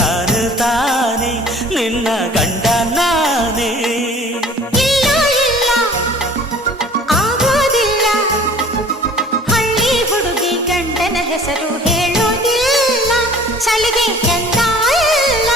ನಾನು ತಾನೆ ನಿನ್ನ ಗಂಡ ನಾನೇ. ಇಲ್ಲ ಇಲ್ಲ ಆಗೋದಿಲ್ಲ, ಹಳ್ಳಿ ಹುಡುಗಿ ಗಂಡನ ಹೆಸರು ಹೇಳೋದಿಲ್ಲ, ಸಲಿಗೆ ಚಂದ ಇಲ್ಲ.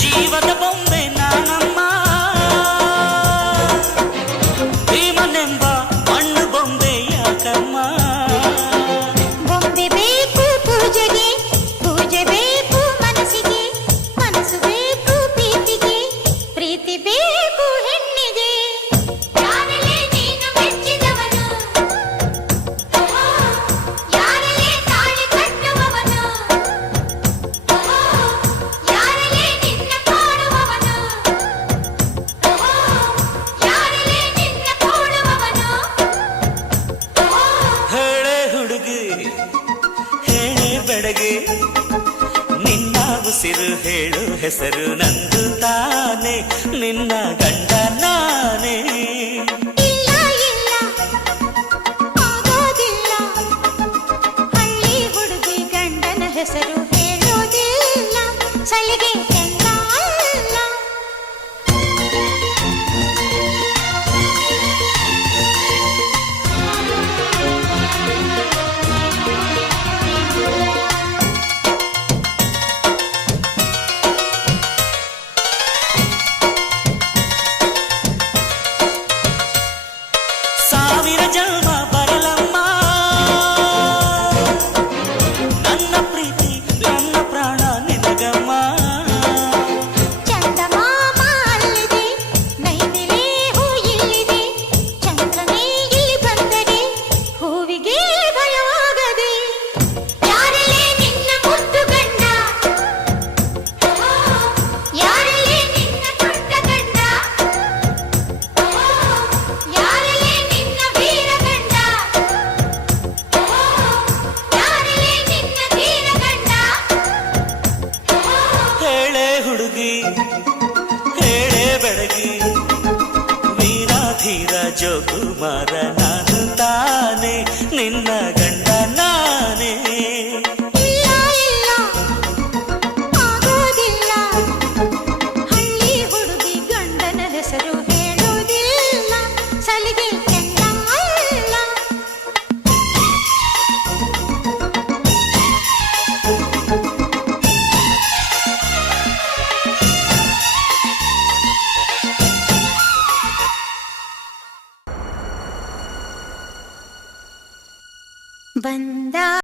ಜೀವದ ಬೊಂಬೆ ನಾನಮ್ಮ, ಭೀಮನೆಂಬ ಮಣ್ಣು ಬೊಂಬೆ ಯಾಕಮ್ಮ. ಬೊಂಬೆ ಬೇಕು ಪೂಜೆಗೆ, ಪೂಜೆ ಬೇಕು ಮನಸ್ಸಿಗೆ, ಮನಸ್ಸು ಬೇಕು ಪ್ರೀತಿಗೆ, ಪ್ರೀತಿ ಬೇಕು ಹೆಣ್ಣಿಗೆ. ಯಾರಲೇ ನೀನು ಮೆಚ್ಚಿದವನು, ಯಾರಲೇ ತಾಳಿ ಕಟ್ಟುವವನು, ಯಾರಲೇ ನಿನ್ನ ಕಾಡುವವನು, ಯಾರಲೇ ನಿನ್ನ ಕೂಡುವವನು. ಹೇಳೆ ಹುಡುಗಿ ಹೇಳೆ ಬೆಡಗಿ, ನಿನ್ನ ಉಸಿರು ಹೇಳು ಹೆಸರು ನಂದು ತಾನೆ ನಿನ್ನ ಗಂಡ ನಾನೇ. ಇಲ್ಲ ಇಲ್ಲ ಆಗೋದಿಲ್ಲ, ಹಳ್ಳಿ ಹುಡುಗಿ ಗಂಡನ ಹೆಸರು ಹೇಳೋದಿಲ್ಲ, ಸಲಿಗೆ ಚಂದ ಇಲ್ಲ. ಸಾವಿರ ಜನ್ಮ ಬರಲಮ್ಮ, ನನ್ನ ಪ್ರೀತಿ ನನ್ನ ಪ್ರಾಣ ನಿನಗಮ್ಮ. ಚಂದಮಾಮ ಅಲ್ಲಿದೆ, ನೈದಿಲೆ ಹೂ ಇಲ್ಲಿದೆ, ಚಂದ್ರನೇ ಇಲ್ಲಿ ಬಂದರೆ ಹೂವಿಗೆ ಭಯವಾಗದೆ. ಯಾರಲೇ ನಿನ್ನ ಮುದ್ದು ಗಂಡ, ಯಾರಲೇ ನಿನ್ನ ಪುಟ್ಟ ಗಂಡ, ಯಾರಲೇ ನಿನ್ನ ವೀರ ಗಂಡ, ಯಾರಲೇ ನಿನ್ನ ಧೀರ ಗಂಡ. ಹೇಳೆ ಹುಡುಗಿ ಹೇಳೆ ಬೆಡಗಿ, ವೀರಾಧೀರ ಜೋಕುಮಾರ ನಾನು ತಾನೆ ನಿನ್ನ ಗಂಡ ನಾನೇ. ಇಲ್ಲ ಇಲ್ಲ ಆಗೋದಿಲ್ಲ, ಹಳ್ಳಿ ಹುಡುಗಿ ಗಂಡನ ಹೆಸರು ಹೇಳೋದಿಲ್ಲ, ಸಲಿಗೆ ಚಂದ ಇಲ್ಲ. ಬಂದ